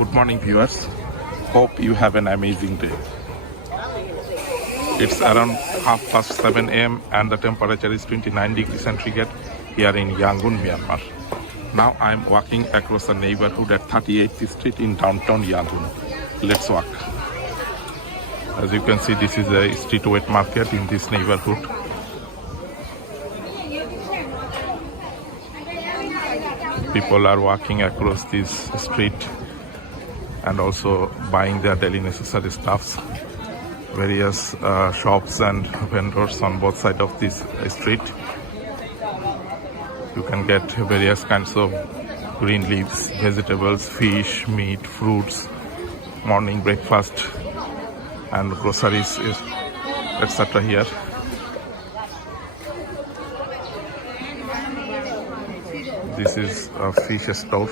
Good morning, viewers. Hope you have an amazing day. It's around 7:30 a.m. and the temperature is 29 degrees centigrade here in Yangon, Myanmar. Now I'm walking across the neighborhood at 38th Street in downtown Yangon. Let's walk. As you can see, this is a street wet market in this neighborhood. People are walking across this street and also buying their daily necessary stuffs. Various shops and vendors on both sides of this street. You can get various kinds of green leaves, vegetables, fish, meat, fruits, morning breakfast and groceries, etc. here. This is a fish stall.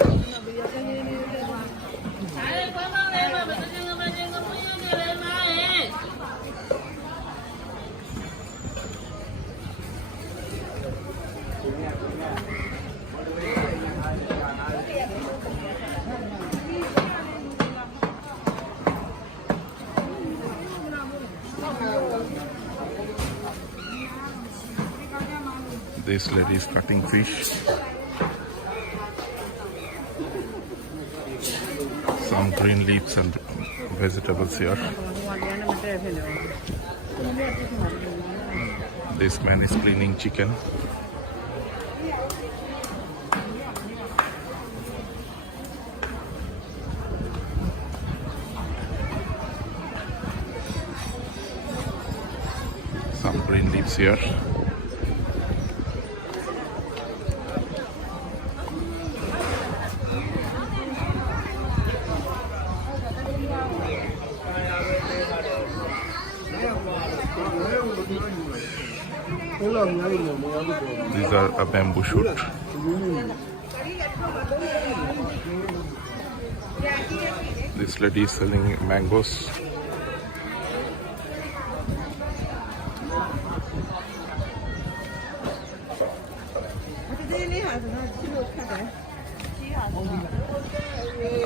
This lady is cutting fish. Some green leaves and vegetables here. This man is cleaning chicken. Some green leaves here. These are a bamboo shoot. This lady is selling mangoes.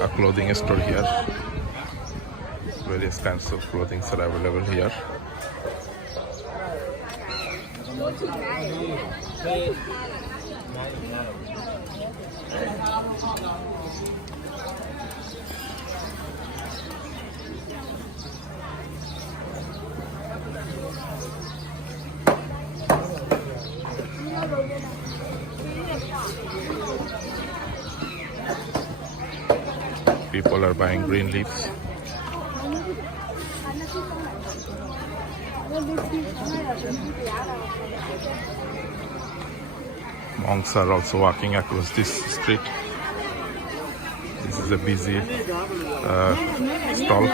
A clothing store here. Various kinds of clothing are available here. People are buying green leaves. Monks are also walking across this street. This is a busy stall.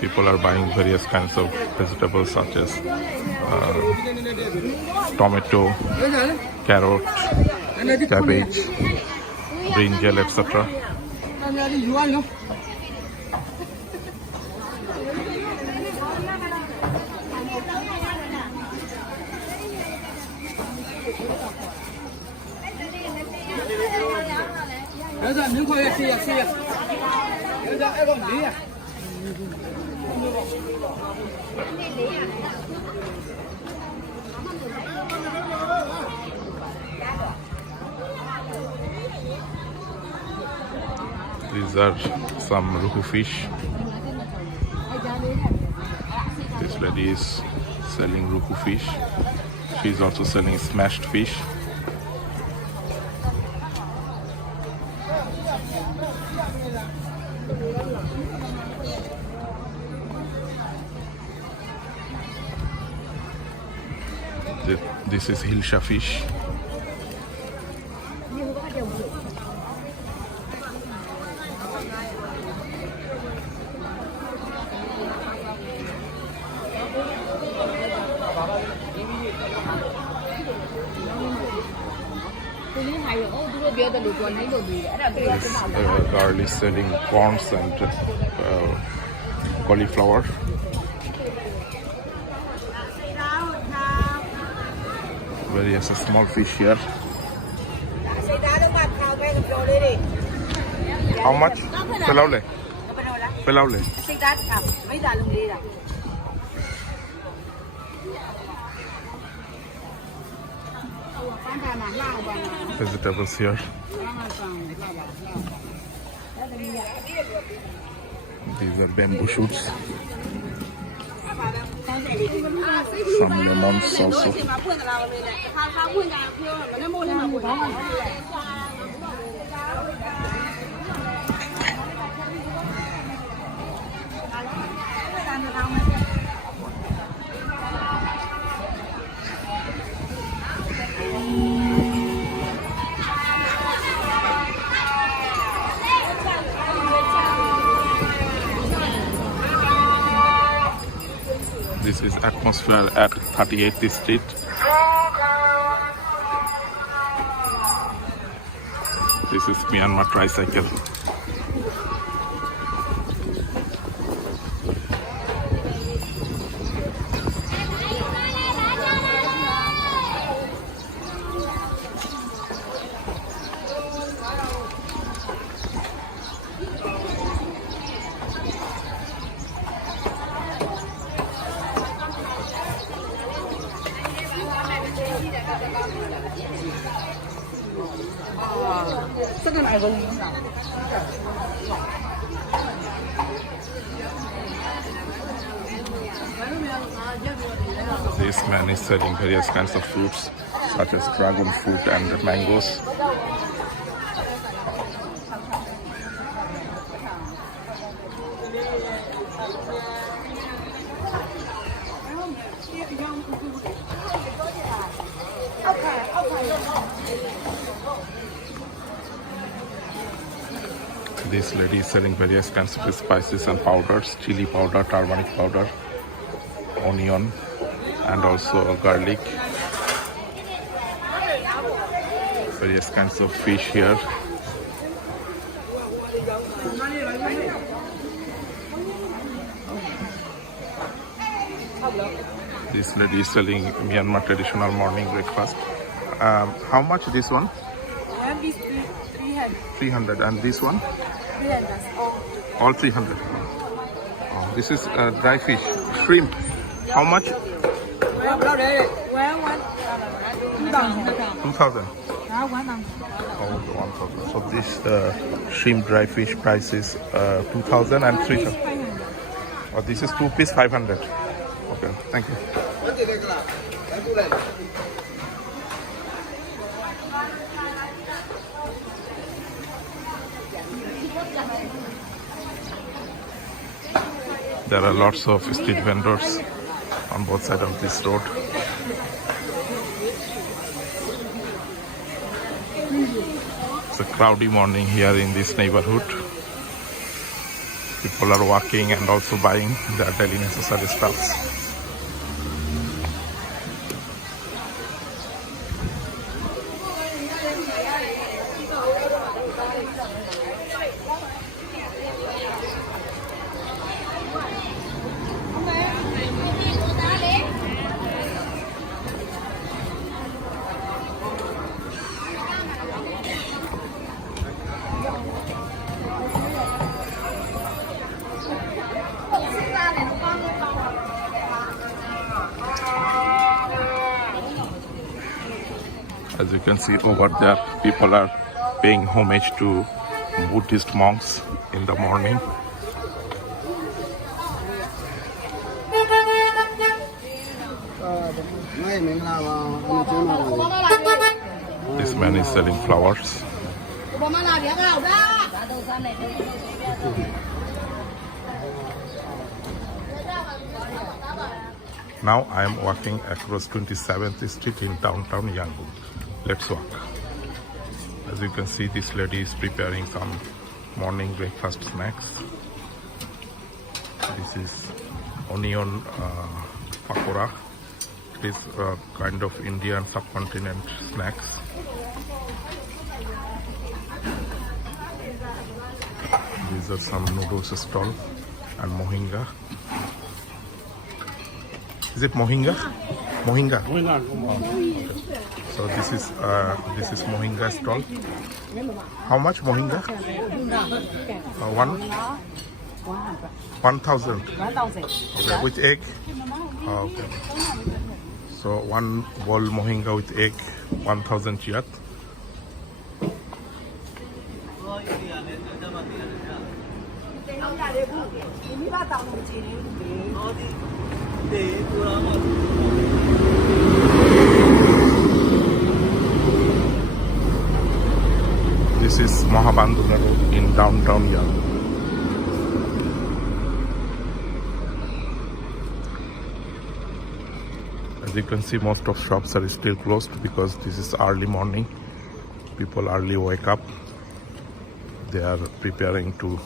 People are buying various kinds of vegetables such as tomato, carrot, cabbage, brinjal, etc. These are some ruhu fish. This lady is selling ruhu fish. She is also selling smashed fish. This is hilsha fish. This girl is selling prawns and cauliflower. Various small fish here. How much? ဘယ်လောက်လဲ စိတ်သားတစ်ခါမိသားလုံးလေးတာ vegetables here. These are bamboo shoots. Some lemons also. This is atmosphere at 38th Street. This is Myanmar tricycle. This man is selling various kinds of fruits such as dragon fruit and mangoes. This lady is selling various kinds of spices and powders, chili powder, turmeric powder, onion, and also garlic. Various kinds of fish here. This lady is selling Myanmar traditional morning breakfast. How much this one? 300. And this one? 300. All 300. Oh, this is dry fish, shrimp. How much? 2,000. Oh, 1,000. So this shrimp dry fish price is 2,000 and 3,000. Oh, this is 2 piece 500. Okay, thank you. There are lots of street vendors on both sides of this road. It's a cloudy morning here in this neighborhood. People are walking and also buying their daily necessary stuffs. As you can see over there, people are paying homage to Buddhist monks in the morning. This man is selling flowers. Now I am walking across 27th Street in downtown Yangon. Let's walk. As you can see, this lady is preparing some morning breakfast snacks. This is onion pakora. It is a kind of Indian subcontinent snacks. These are some noodles stall and mohinga. Is it mohinga? Mohinga. So this is mohinga stall. How much mohinga? One. 100. 1,000. 1,000. Okay, with egg. Oh, okay. So one bowl mohinga with egg, 1,000 kyat. This is Mahabandula Road in downtown Yangon. As you can see, most of shops are still closed because this is early morning. People early wake up. They are preparing to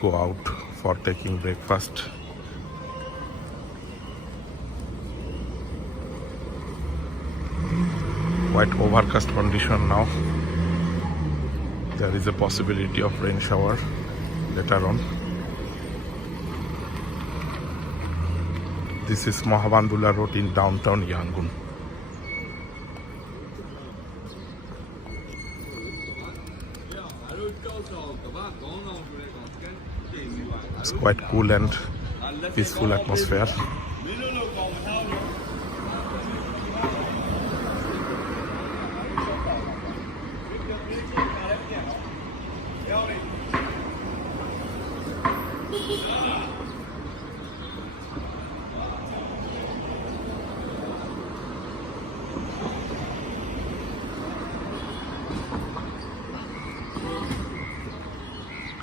go out for taking breakfast. Quite overcast condition now. There is a possibility of rain shower later on. This is Mahabandula Road in downtown Yangon. It's quite cool and peaceful atmosphere.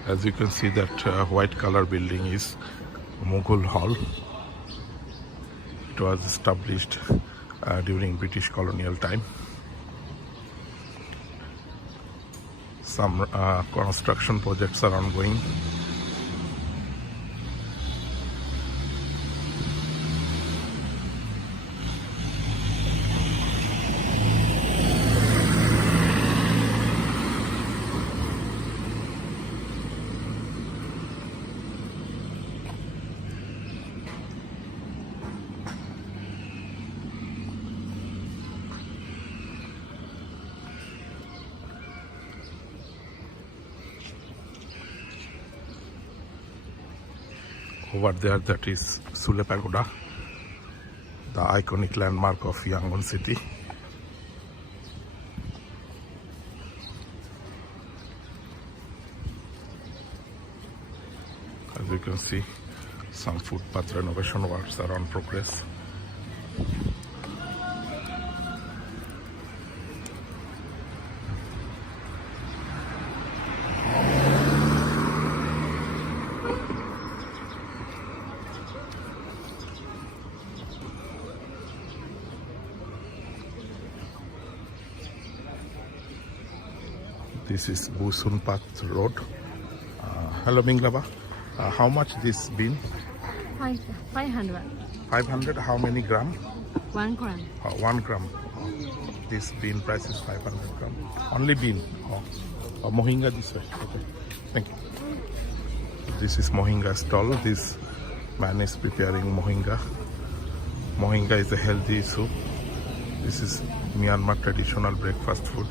As you can see, that white color building is Mughal Hall. It was established during British colonial time. Some construction projects are ongoing. Over there, that is Sule Pagoda, the iconic landmark of Yangon city. As you can see, some footpath renovation works are on progress. This is Busun Path road. Hello Minglaba. How much this bean? 500. 500. How many gram? 1 gram. 1 gram. This bean price is 500 gram. Only bean. Mohinga this way. Okay. Thank you. This is Mohinga stall. This man is preparing mohinga. Mohinga is a healthy soup. This is Myanmar traditional breakfast food,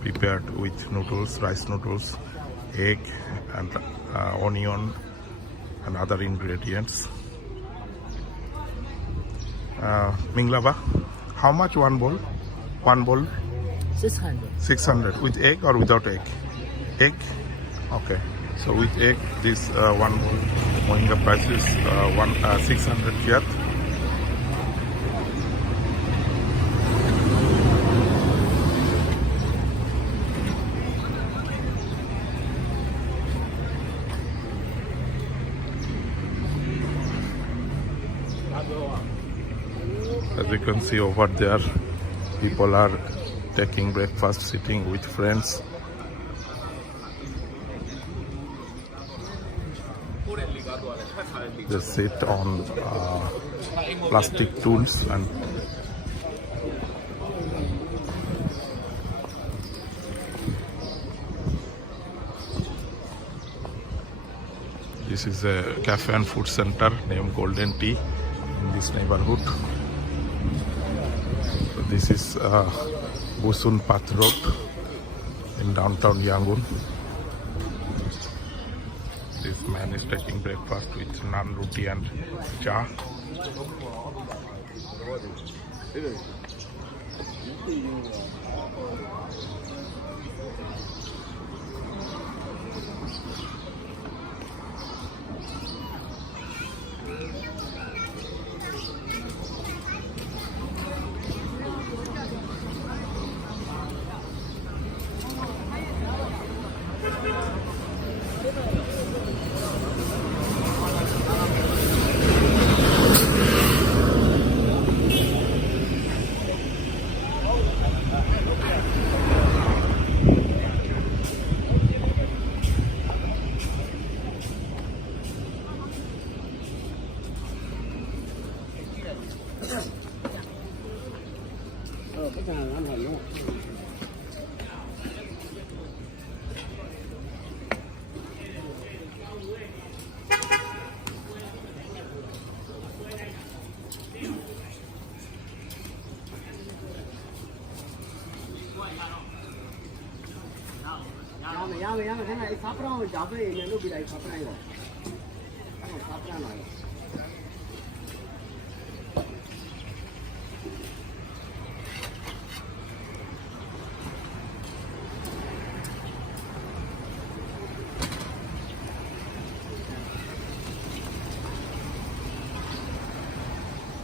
prepared with noodles, rice noodles, egg and onion and other ingredients. Minglaba, how much one bowl? One bowl? 600. 600 with egg or without egg? Egg? Okay. So with egg, this one bowl mohinga price is 600 kyat. As you can see over there, people are taking breakfast, sitting with friends. They sit on plastic stools and this is a cafe and food center named Golden Tea in this neighborhood. So this is Busun Path Road in downtown Yangon. This Man is taking breakfast with naan, roti and cha.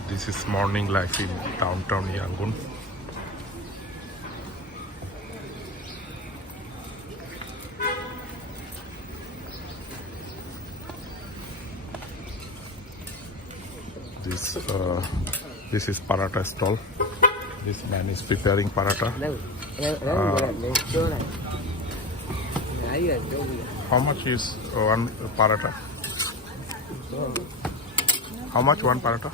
This is morning life in downtown Yangon. This is paratha stall. This man is preparing paratha. How much is one paratha? How much one paratha?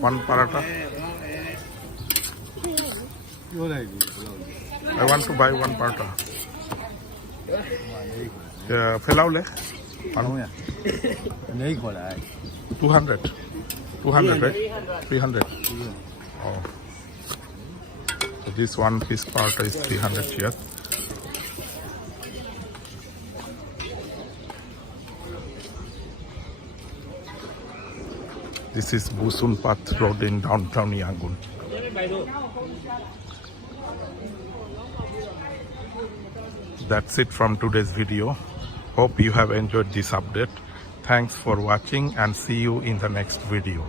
One paratha? I want to buy one paratha. Phelaule? 200. 200, right? 300. Oh. So this one piece paratha is 300 here. This is Busun Path road in downtown Yangon. That's it from today's video. Hope you have enjoyed this update. Thanks for watching and see you in the next video.